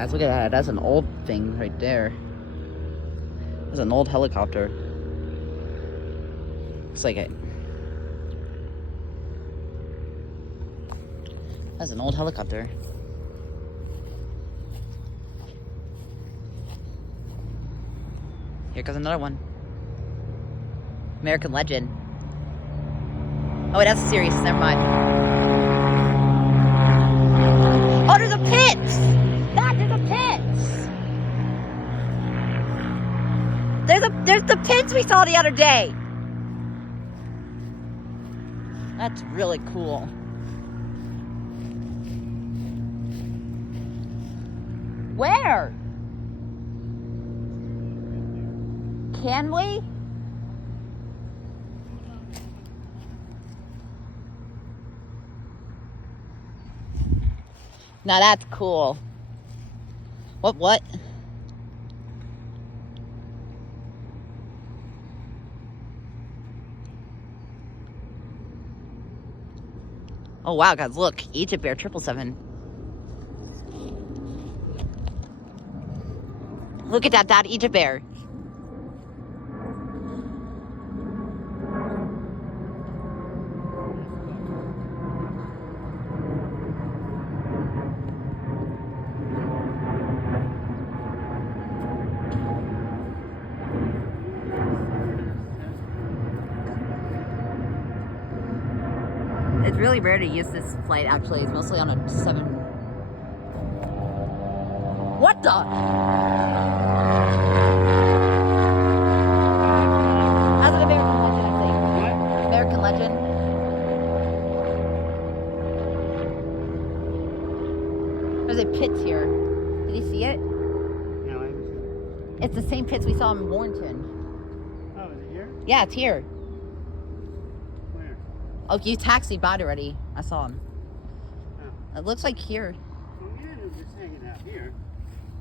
guys. Look at that. That's an old thing right there. That's an old helicopter. Looks like it. That's an old helicopter. Here comes another one. American Legend. Oh, wait, that's a series. Never mind. Oh, there's a pit! Dad, there's a pit! There's the pits we saw the other day. That's really cool. Where? Can we? Now that's cool. What? Oh wow, guys, look. Egypt Bear 777. Look at that Egypt Bear. It's really rare to use this flight, actually. It's mostly on a 7. What the? That's an American Legend, I think. What? American Legend. There's a pit here. Did you see it? No, I haven't seen it. It's the same pits we saw in Warrenton. Oh, is it here? Yeah, it's here. Where? Oh, you taxied by it already. I saw him. Oh. It looks like here. Well, yeah, it was just hanging out here.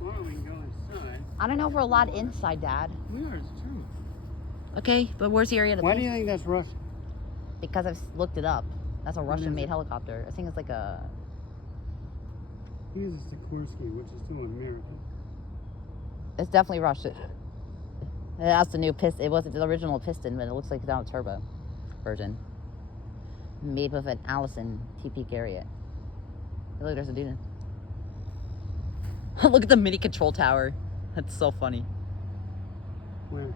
Or we can go inside. I don't know if we're allowed inside, Dad. We are, it's true. Okay, but where's the area of the Why pit? do you think that's Russian? Because I've looked it up. That's a What is Russian-made it? helicopter. I think it's like a... He is a Sikorsky, which is still American. It's definitely Russian. That's the new piston. It wasn't the original piston, but it looks like it's now a turbo version. Made with an Allison TP Garriott. Hey, look, there's a dude. Look at the mini control tower. That's so funny. Where?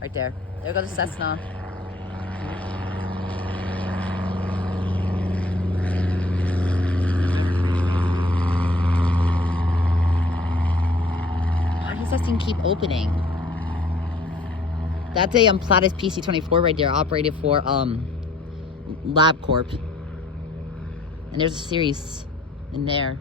Right there. There goes the Cessna. Why does that thing keep opening? That's a Platis PC-24 right there, operated for LabCorp. And there's a series in there.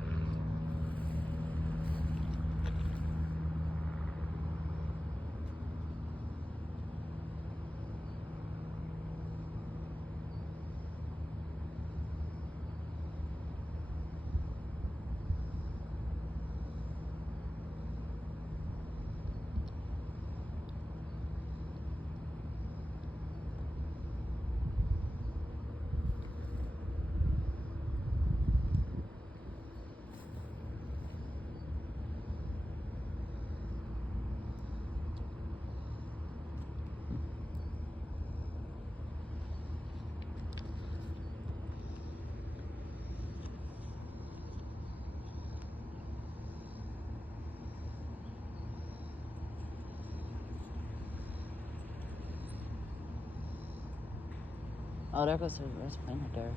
Oh, there goes the plane right there.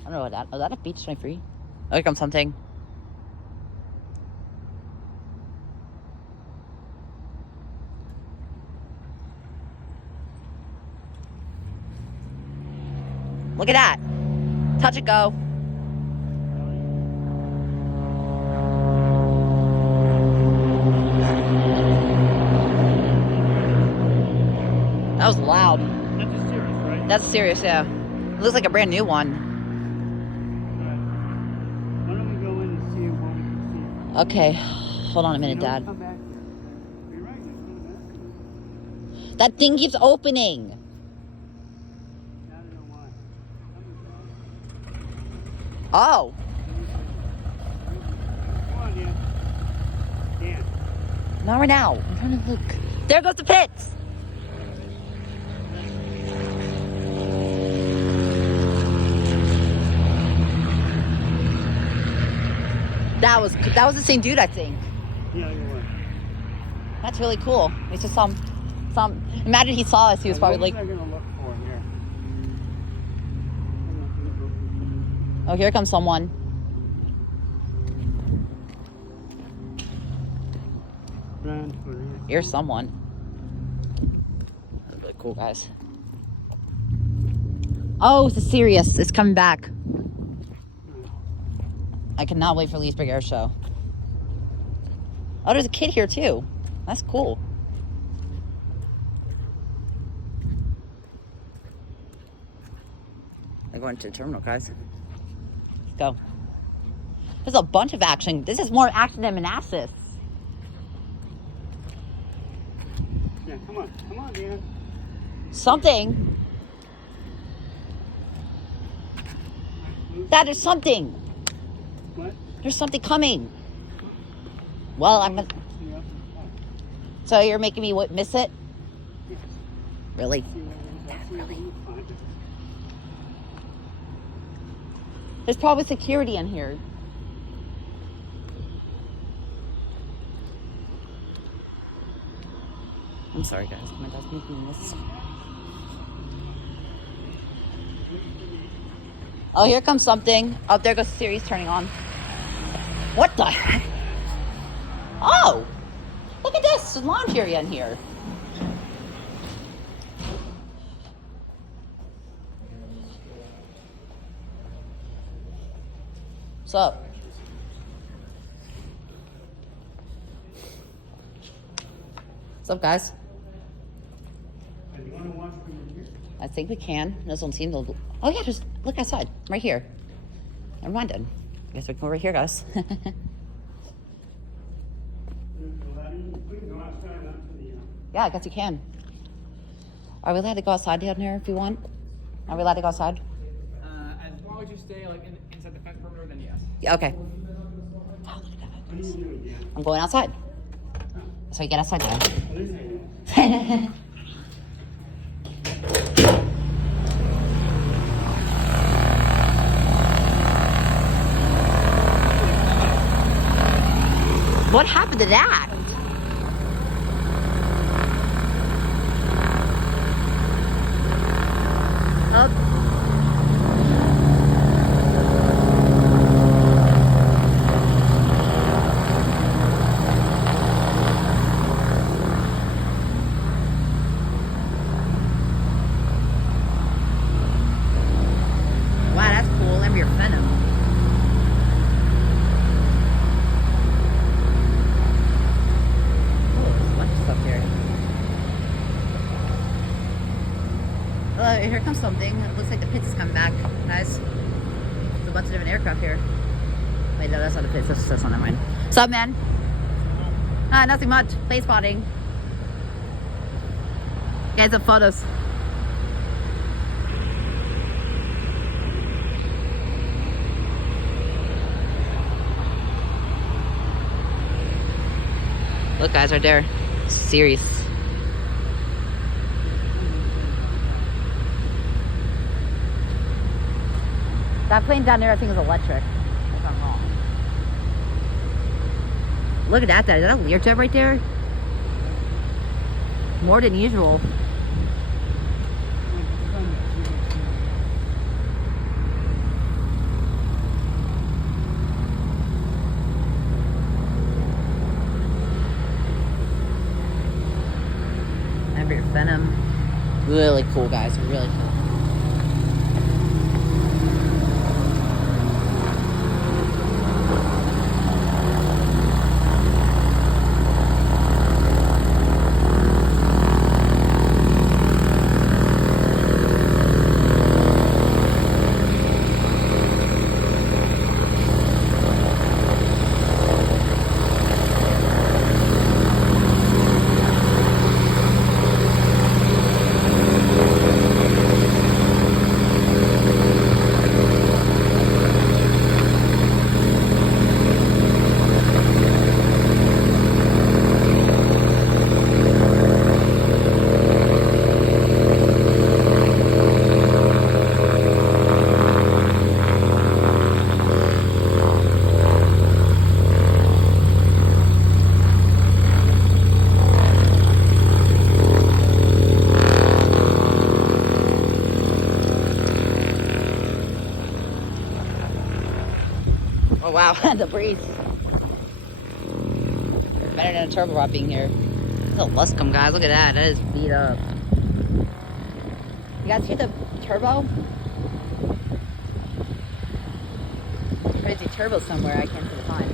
I don't know what that. Oh, that a Beach 23? Oh, here comes something. Look at that. Touch and go. That was loud. That's a Cirrus, right? That's serious, yeah. It looks like a brand new one. Right. Why don't we go in and see what we can see? Okay. Hold on a minute, You know, Dad. come back here. You're right, let's go back. That thing keeps opening. I don't know why. Oh. Come on, yeah. Not right now. I'm trying to look. There goes the pits. That was the same dude, I think. Yeah, you're right. That's really cool. It's just some. Imagine he saw us. He was probably like, what was I gonna look for here? "Oh, here comes someone." Here's someone. That's really cool, guys. Oh, it's serious. It's coming back. I cannot wait for Leesburg Air Show. Oh, there's a kid here too. That's cool. We're going to the terminal, guys. Let's go. There's a bunch of action. This is more action than Manassas. Yeah, come on, Dan. Something. Dad, there's something. What? There's something coming. Well, I'm gonna. Yeah. So you're making me miss it? Really? Really? There's probably security in here. I'm sorry, guys. My dad's making me miss. Oh, here comes something. Oh, there goes Siri's turning on. What the heck? Oh! Look at this. There's a launch area in here. What's up? What's up, guys? You want to watch from here? I think we can. This one seems a little... Oh, yeah, just look outside. Right here. Never mind then. I guess we can go over here, guys. We can go outside up to the. Yeah, I guess you can. Are we allowed to go outside down there if we want? Are we allowed to go outside? As long as you stay like inside the fence perimeter, then yes. Yeah, okay. What are you doing, Dan? I'm going outside. So we get outside there. What is it? What happened to that? Oh. Wow, that's cool. Let me your venom. Here comes something. It looks like the pits is coming back, guys. There's a bunch of different aircraft here. Wait, no, that's not the pits. That's not mine. What's up, man? Nothing much. Play spotting. Get some photos. Look, guys, right there. Serious. That plane down there, I think, is electric. If I'm wrong. Look at that. Is that a Learjet right there? More than usual. Remember your Venom. Really cool, guys. Really cool. Wow, the breeze. Better than a turbo prop being here. It's a Luscombe, guys. Look at that. That is beat up. You guys hear the turbo? There's a turbo somewhere. I can't see the time.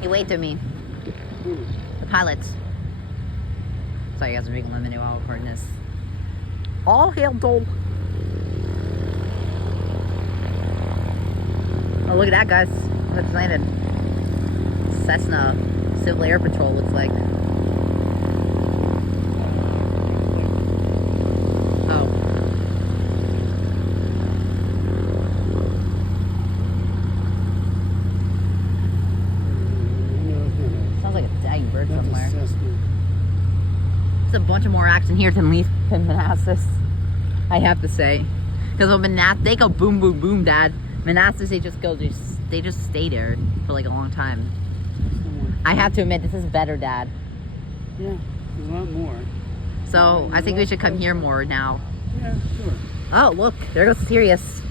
He waved at me. The pilots. Sorry, you guys are making lemonade while recording this. All hail Dole. Oh, look at that, guys. That's landed. Cessna Civil Air Patrol looks like. Oh. Sounds like a dying bird somewhere. There's a bunch of more action here than Manassas, I have to say. Because when Manassas, they go boom, boom, boom, Dad. Manassas, they just stay there for like a long time. I have to admit, this is better, Dad. Yeah, there's a lot more. So I think we should come here more now. Yeah, sure. Oh, look, there goes Sirius.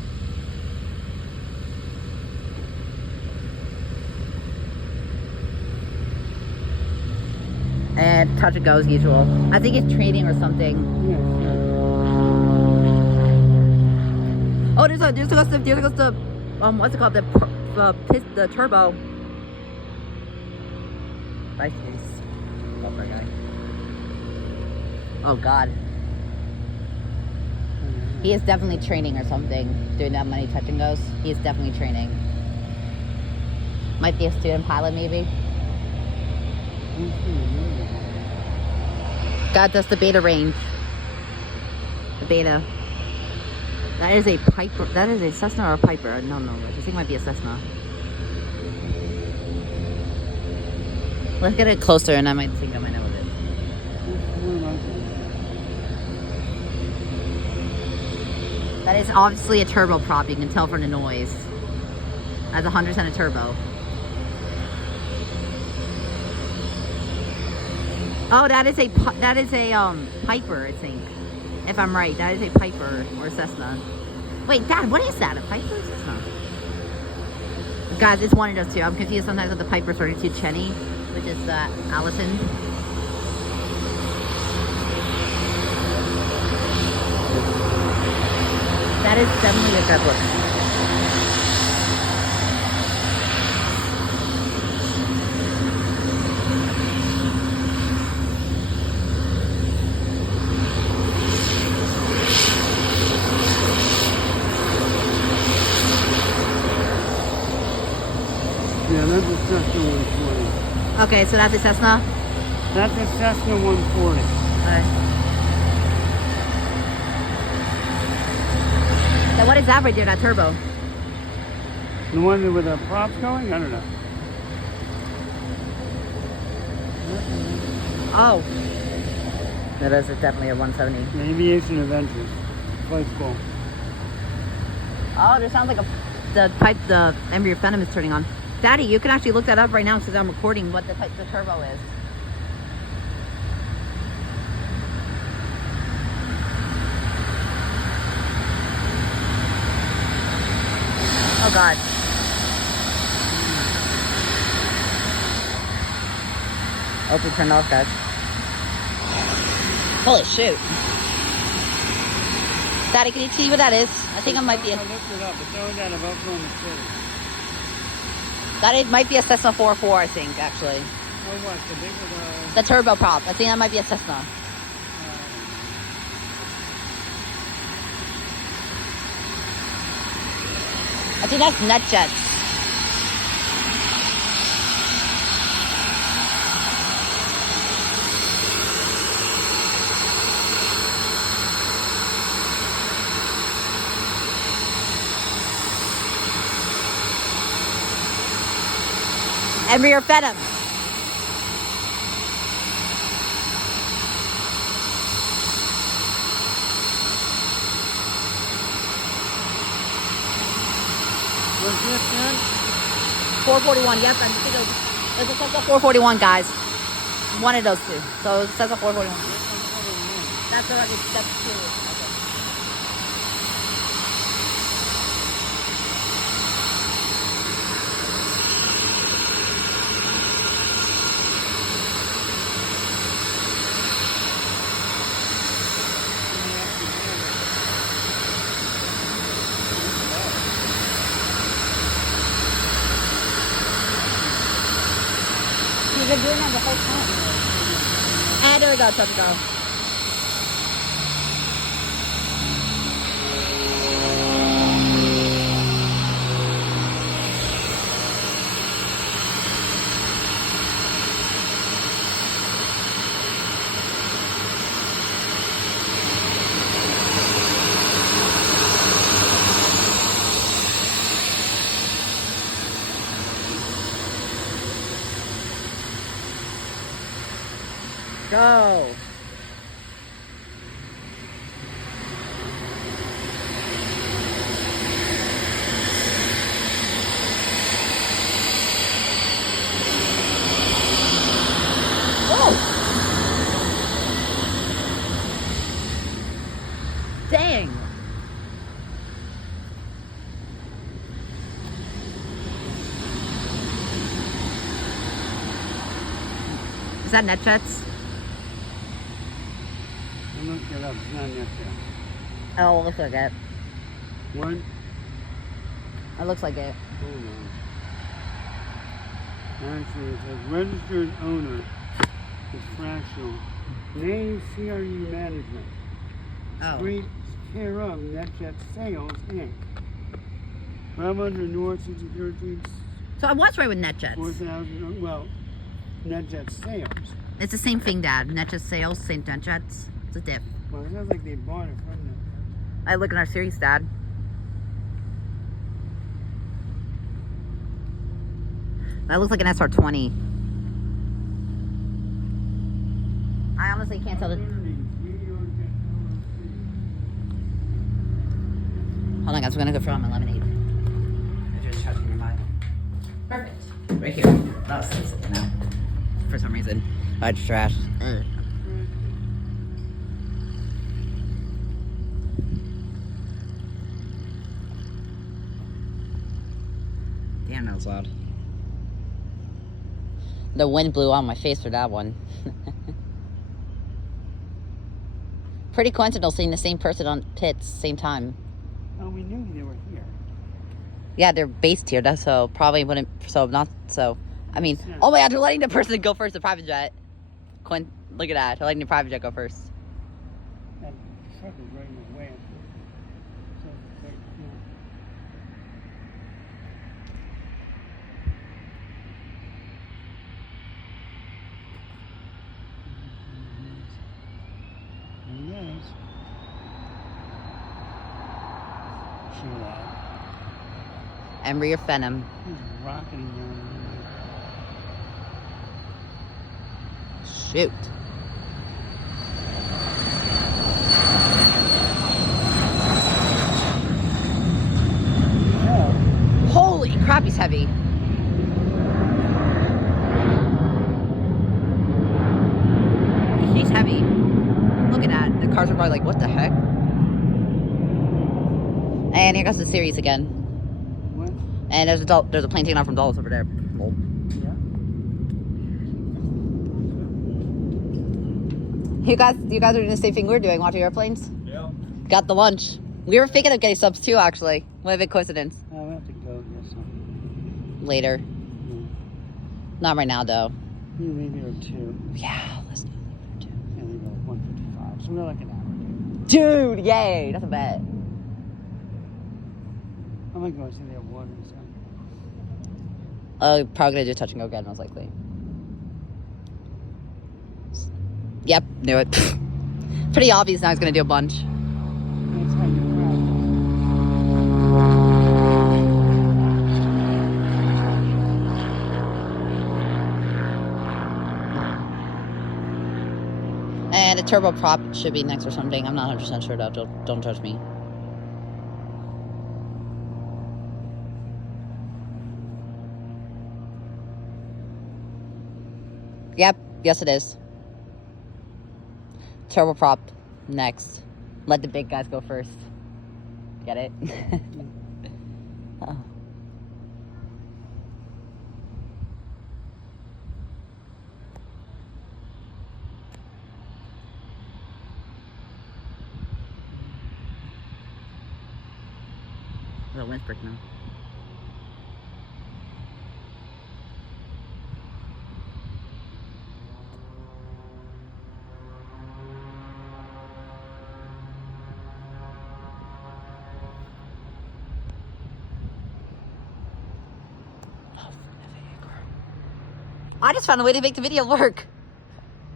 And touch and go as usual. I think it's training or something. Yeah, Oh, there's what's it called? The turbo. Nice face. Bumper guy. Oh God. He is definitely training or something. Doing that many touch and goes. He is definitely training. Might be a student pilot, maybe. God, that's the beta range. The beta. That is a Piper. That is a Cessna or a Piper. No, I think it might be a Cessna. Let's get it closer and I might think I might know what it is. That is obviously a turbo prop. You can tell from the noise. That's 100% a turbo. Oh, that is a Piper, I think. If I'm right, that is a Piper or a Cessna. Wait, Dad, what is that? A Piper or a Cessna? Guys, it's one of those two. I'm confused sometimes with the Piper 32 Cheney, which is Allison. That is definitely a Douglas. Yeah, that's a Cessna 140. Okay, so that's a Cessna? That's a Cessna 140. Okay. So what is that right there, that turbo? The one with the props going? I don't know. Oh. That is definitely a 170. The Aviation Adventures. Quite cool. Oh, there sounds like the embryo phantom is turning on. Daddy, you can actually look that up right now because I'm recording what the turbo is. Oh God. Hope we turned off, guys. Holy shoot. Daddy, can you see what that is? I think it might be I looked it up. It's going down of Oklahoma City. That it might be a Cessna 404, I think, actually. Oh, what? The big one? The turbo prop. I think that might be a Cessna. I think that's NetJets. Embryo Phantom. What's this then? 441. Yep, I think it says 441, guys. One of those two. So it says 441. That's what I mean. That's two. Okay. You've been doing that the whole time. And there we go, touch it go. Go. Oh. Dang. Is that net jets? I looked it up. It's not net there. Oh, it looks like it. What? It looks like it. Hold on. Actually, it says registered owner is fractional. Name CRU Management. Oh. Street care of NetJet Sales Inc. 1200 North 63rd Street. So I was right with net jets. 4,000. Well, NetJet Sales. It's the same thing, Dad. Net jets sales, same net jets. It's a diff. Well, it sounds like they bought it from them. I look in our series, Dad. That looks like an SR20. I honestly can't tell the... Hold on, guys. We're gonna go for my lemonade. I just charging your mind. Perfect. Right here. Oh, so it's okay now. For some reason. I just trashed. Damn, that was loud. The wind blew on my face for that one. Pretty coincidental seeing the same person on pits same time. Oh, we knew they were here. Yeah, they're based here. That's so probably wouldn't. So not so. I mean, oh my God, they're letting the person go first. The private jet. Quinn, look at that. They're letting the private jet go first. That truck is right in the way. So it's right here. Yes. Sure that. And rear Phenom. He's rocking down Shoot. there. Holy crap, he's heavy. He's heavy. Look at that. The cars are probably like, what the heck? And here goes the series again. What? And there's a plane taking off from Dulles over there. Oh. You guys are doing the same thing we're doing, watching airplanes? Yeah. Got the lunch. We were thinking of getting subs too, actually. What a big coincidence. I'll have to go get some. Later. Not right now, though. You leave here at 2. Yeah, let's do it later, too. And leave at 1:55. So we're like an hour. Dude, yay! That's a bet. I might go see they have water inside. Probably gonna do touch and go again, most likely. Yep, knew it. Pretty obvious now he's gonna do a bunch. That's how you practice. And a turbo prop should be next or something. I'm not 100% sure though. Don't judge me. Yep. Yes, it is. Turboprop next. Let the big guys go first. Get it? Oh. The wind's breaking now. I just found a way to make the video work.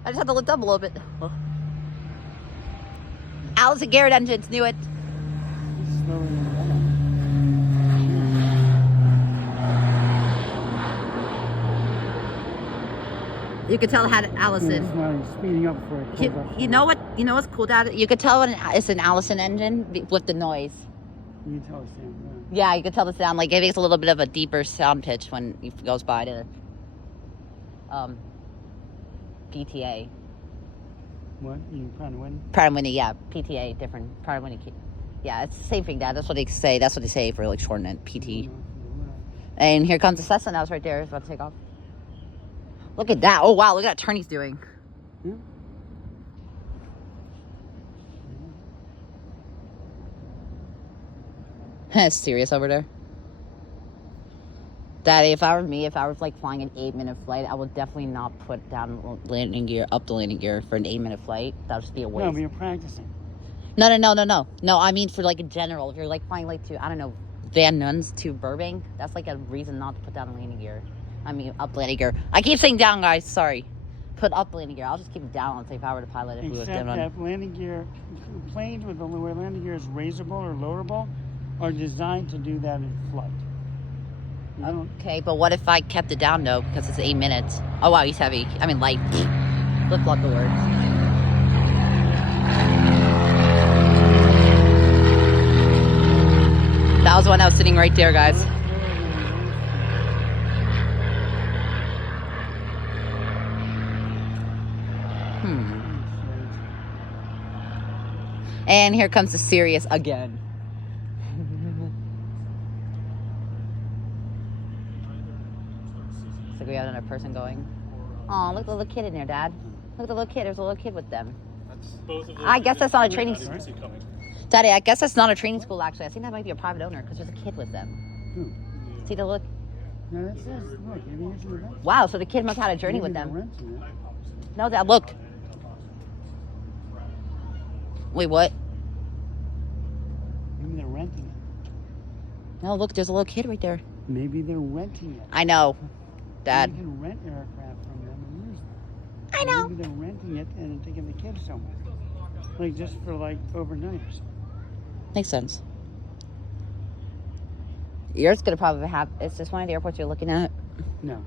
I just had to look up a little bit. Oh. Allison Garrett engines, knew it. It's slower than that. You could tell it had It's Allison. not speeding up for it. You know what? You know what's cool, Dad? You could tell when it's an Allison engine with the noise. You can tell it's Sam. Yeah, you could tell the sound. Like it makes a little bit of a deeper sound pitch when it goes by to PTA. What? You Proud of Winnie? Proud of Winnie, yeah. PTA, different. Proud of Winnie. Yeah, it's the same thing, Dad. That's what they say. That's what they say for like shorten it. PT. And here comes the Cessna. Now it's right there. It's about to take off. Look at that. Oh, wow. Look at that turn he's doing. Yeah. Serious over there. Daddy, if I were me, if I was like flying an 8-minute flight, I would definitely not put down landing gear, up the landing gear for an 8-minute flight. That would just be a waste. No, but you're practicing. No. No, I mean for like in general. If you're like flying like to, I don't know, Van Nuys to Burbank, that's like a reason not to put down a landing gear. I mean, up the landing gear. I keep saying down, guys. Sorry. Put up the landing gear. I'll just keep it down. Let's say if I were to pilot it, if we was Except down. that landing gear, planes with the where landing gear is raisable or lowerable are designed to do that in flight. You don't, Okay, but what if I kept it down though, because it's 8 minutes? Oh wow, he's heavy. I mean light. Flip flop the words. That was when I was sitting right there, guys. And here comes the Sirius again. Looks like we have another person going. Oh, look at the little kid in there, Dad. Look at the little kid. There's a little kid with them. I guess that's not a training school. Daddy, I guess that's not a training school, actually. I think that might be a private owner because there's a kid with them. See the look? no, that says, look, maybe it's the rent. Wow, so the kid must have had a journey with Maybe them. they're renting it. No, Dad, look. Wait, what? Maybe they're renting it. No, look, there's a little kid right there. Maybe they're renting it. I know, Dad. You can rent aircraft from them and use them. I know. Maybe they're renting it and taking the kids somewhere. Like just for like overnighters. Makes sense. Yours gonna probably have. Is this one of the airports you're looking at? No.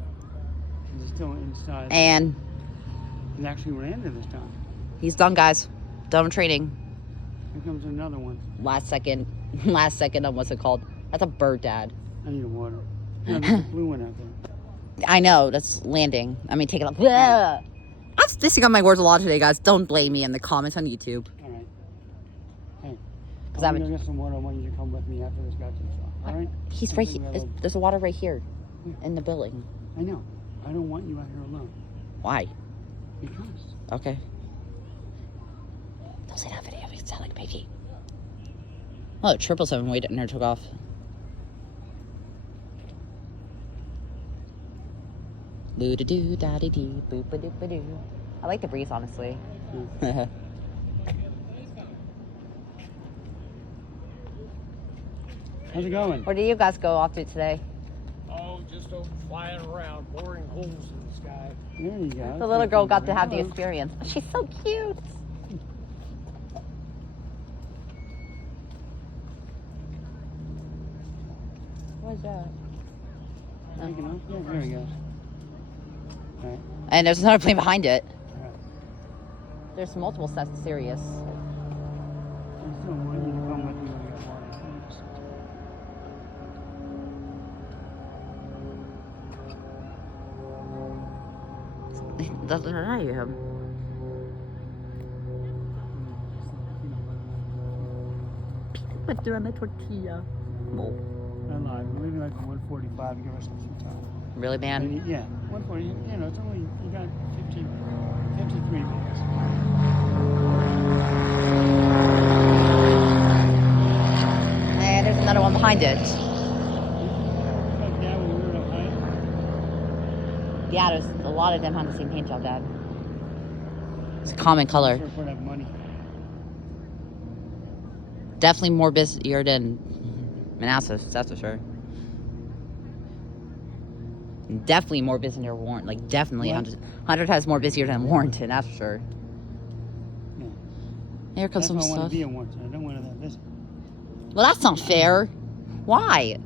It's still inside. And It actually landed this time. he's done, guys. Done with training. Here comes another one. Last second on what's it called? That's a bird, Dad. I need a water. No, there's a blue one out there. I know, that's landing. I mean, take it off. Yeah. I'm missing on my words a lot today, guys. Don't blame me in the comments on YouTube. All right. Hey. 'Cause I'm I'm a- gonna get some water. I want you to come with me after this guy's off. All right? He's I right think here. we have There's a water right here in the building. I know. I don't want you out here alone. Why? Because. Okay. Don't say that video. It sound like baby. Oh, 777 waited and never took off. Loo da doo da dee dee boop a doop a doo. I like the breeze, honestly. How's it going? Where do you guys go off to today? Oh, just flying around, boring holes in the sky. There you go. The little girl got to have the Oh, experience. She's so cute. What's that? taking off? Yeah, there he goes. All right. And there's another plane behind it. All right. There's multiple sets of Sirius. I still want you to come with me when we get water, please. That's what I am. Peanut butter on the tortilla. Oh. I lied. We're leaving like 1:45 to give ourselves some time. Really, man? And yeah, 1:40. You know, it's only you got 53 minutes. And there's another one behind it. Like that when we were at height. Yeah, there's a lot of them on the same paint job, Dad. It's a common color. Sure for that money. Definitely more busier than Manassas, that's for sure. Definitely more busy than Warren. Like, definitely What? 100 times more busier than Warrenton, that's for sure. Yeah. Here comes That's some why I want stuff. to be in Warrenton. I don't want to that busy. Well, that's not fair. Why?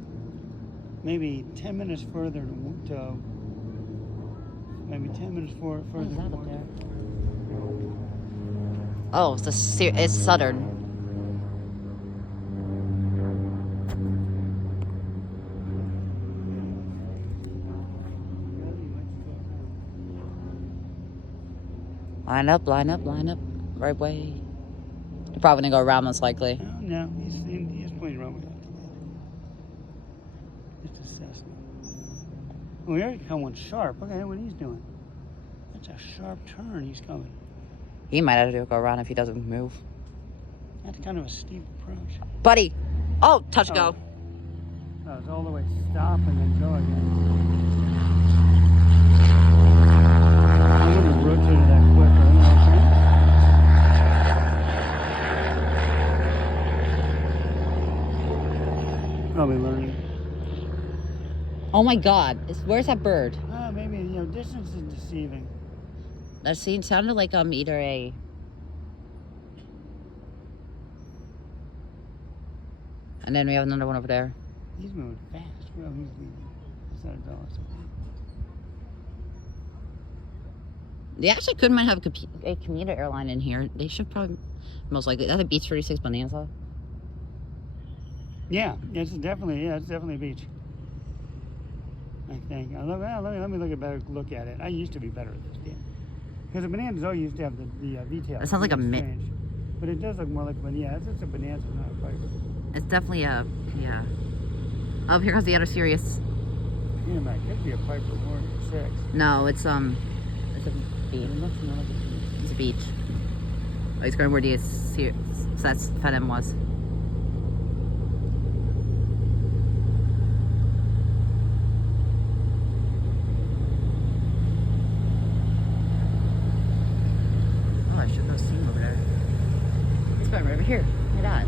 Maybe 10 minutes further to maybe 10 minutes further. What is to that up Warrenton. there? Oh, it's Southern. Line up, line up, line up. Right way. You're probably gonna go around most likely. No, he's playing around with that. Just assessment. Oh, we already come one sharp. Look at what he's doing. That's a sharp turn he's coming. He might have to go around if he doesn't move. That's kind of a steep approach. Buddy! Oh, touch go. Oh, it's all the way stop and then go again. I wouldn't have rotated that quicker. You know what I'm saying? Probably learning. Oh my god. Where's that bird? Maybe, you know, distance is deceiving. That scene sounded like either a... And then we have another one over there. He's moving fast. Well, he's leaving. Is that a dollar? They actually might have a commuter airline in here. They should probably, most likely. That's a Beach 36 Bonanza. Yeah, it's definitely a beach. I think. Let me look at better look at it. I used to be better at this, Dan. Because the Bonanza used to have the details. It sounds like a but it does look more like it's a Bonanza, not a Piper. It's definitely a, yeah. Oh, here comes the other Sirius. Yeah, man, it could be a Piper Warrior 6. No, it's a beach. It looks more like a beach. It's a beach. Oh, he's going where the Sirius, so that's Fat M was. Oh, I should go see him over there. It's right over here. Look at that.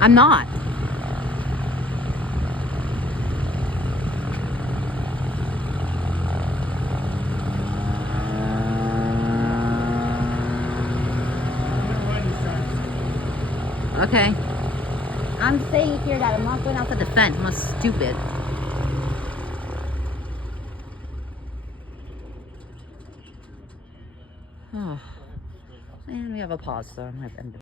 I'm not. Okay. I'm staying here, Dad. I'm not going outside the fence. I'm not stupid. Oh. And we have a pause, so I have to end it.